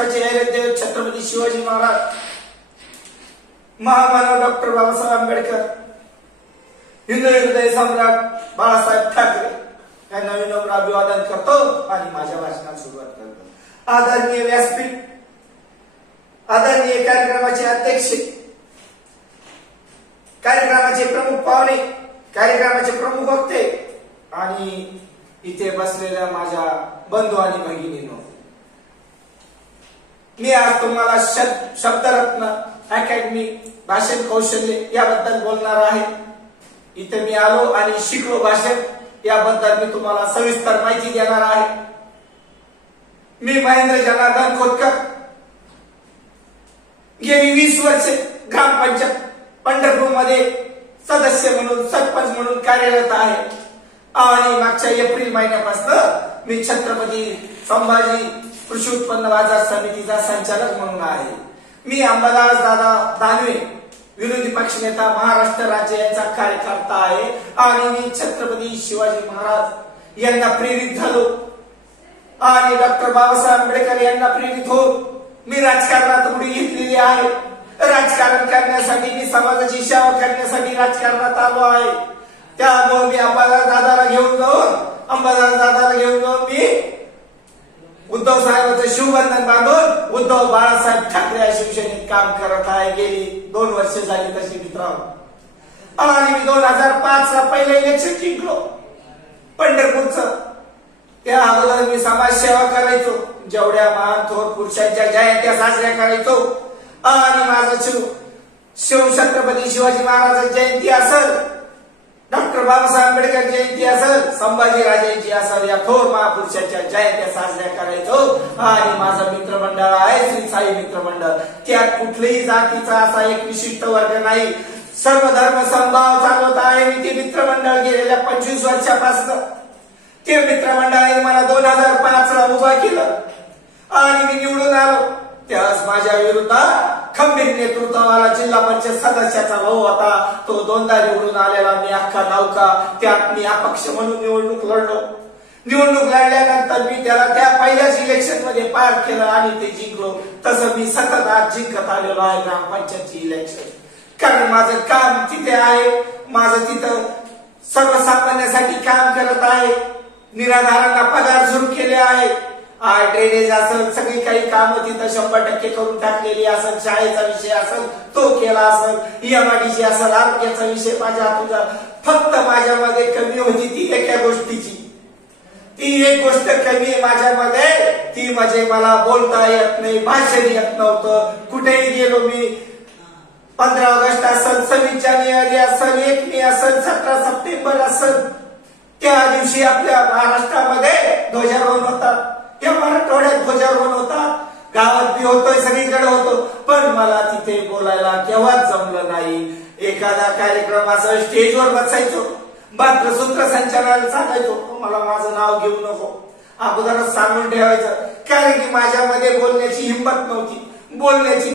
महाराष्ट्राचे ऐरदेव छत्रपती शिवाजी महाराज, महामानव डॉक्टर बाबासाहेब आंबेडकर, हिंदू हृदय सम्राट बाळासाहेब ठाकरे यांना विनम्र अभिवादन करतो आणि माझ्या भाषणाला सुरुवात करतो। आदरणीय व्यासपीठ, आदरणीय कार्यक्रमाचे अध्यक्ष, कार्यक्रमाचे प्रमुख पाहुणे, कार्यक्रमाचे प्रमुख वक्ते आणि इथे बसलेल्या माझ्या बंधू आणि भगिनींनो, मी आज तुम्हाला शब्दरत्न अकॅडमी भाषण कौशल्य याबद्दल बोलणार आहे। इथे मी आलो आणि शिकलो भाषण याबद्दल मी तुम्हाला सविस्तर माहिती देणार आहे। मी महेंद्र जनार्दन खोतकर, गेली 20 वर्षे ग्रामपंचायत पंढरपूर मध्ये सदस्य म्हणून, सरपंच म्हणून कार्यरत आहे आणि मागच्या एप्रिल महिन्यापासून मी छत्रपती संभाजी कृषी उत्पन्न बाजार समितीचा संचालक म्हणून आहे। मी अंबादास दादा दानवे, विरोधी पक्षनेता, महाराष्ट्र राज्य यांचा कार्यकर्ता आहे आणि मी छत्रपती शिवाजी महाराज यांना प्रेरित झालो आणि डॉक्टर बाबासाहेब आंबेडकर यांना प्रेरित होऊन मी राजकारणात उडी घेतलेली आहे। राजकारण करण्यासाठी, मी समाजाची सेवा करण्यासाठी राजकारणात आलो आहे। त्यामुळे मी अंबादास दादाला घेऊन जाऊन मी उद्धव साहेबांचं शिवबंधन बांधून उद्धव बाळासाहेब ठाकरे या शिवसेनेत काम करत आहे। गेली 2 वर्ष झाली तशी मित्रांनो। आणि मी 2005 ला पहिलं इलेक्शन जिंकलो पंढरपूरचं। त्या अगोदर मी समाजसेवा करायचो, जेवढ्या महान थोर पुरुषांच्या जयंत्या साजऱ्या करायचो आणि माझं छत्रपती शिवाजी महाराज जयंती असेल, डॉक्टर बाबासाहेब आंबेडकर जयंती असेल, संभाजी राजांची असेल, या थोर महापुरुषांच्या जयंत्या साजऱ्या करायचो। आणि माझं मित्रमंडळ आहे श्री साई मित्रमंडळ। त्यात कुठल्याही जातीचा असा एक विशिष्ट वर्ग नाही, सर्व धर्म समभाव चालवत आहे मी ते मित्रमंडळ गेलेल्या 25 वर्षापासून। ते मित्रमंडळाने मला 2005 ला उभा केलं आणि मी निवडून आलो। त्यावेळेस माझ्या विरोधात खंबीर नेतृत्वाला जिल्हा परिषद सदस्याचा भाऊ होता, तो 2दा निवडून आलेला। मी अख्खा नौका त्यात मी अपक्ष म्हणून निवडणूक लढलो। निवडणूक लढल्यानंतर मी त्याला त्या पहिल्याच इलेक्शन मध्ये पार केलं आणि ते जिंकलो। तसं मी सतत आज जिंकत आलेलो आहे ग्रामपंचायतची इलेक्शन, कारण माझं काम तिथे आहे। माझं तिथं सर्वसामान्यांसाठी काम करत आहे। निराधारांना पगार सुरू केले आहे, ड्रेनेज असेल, सगळी काही कामं तिथं 100% करून टाकलेली असेल, शाळेचा विषय असेल तो केला असेल, EMIDC असेल, आरोग्याचा विषय माझ्या तुझा। फक्त माझ्यामध्ये कमी होती ती एका गोष्टीची, ती एक गोष्ट कमी माझ्यामध्ये, ती म्हणजे मला बोलता येत नाही, भाषण येत नव्हतं। कुठेही गेलो मी, 15 ऑगस्ट असेल, 26 जानेवारी असेल, 1 मे असेल, 17 सप्टेंबर असेल, त्या दिवशी आपल्या महाराष्ट्रामध्ये ध्वजारोहण होतात, या मराठवाड्यात ध्वजारोहण होतात, गावात बी होतोय, सगळीकडे होतो, पण मला तिथे बोलायला केव्हाच जमलं नाही। एखादा कार्यक्रम असा स्टेजवर बसायचो, मात्र सूत्रसंचालनाला सांगायचो मला माझं नाव घेऊ नको, अगोदरच सांगून ठेवायचं, कारण की माझ्यामध्ये बोलण्याची हिंमत नव्हती, बोलण्याची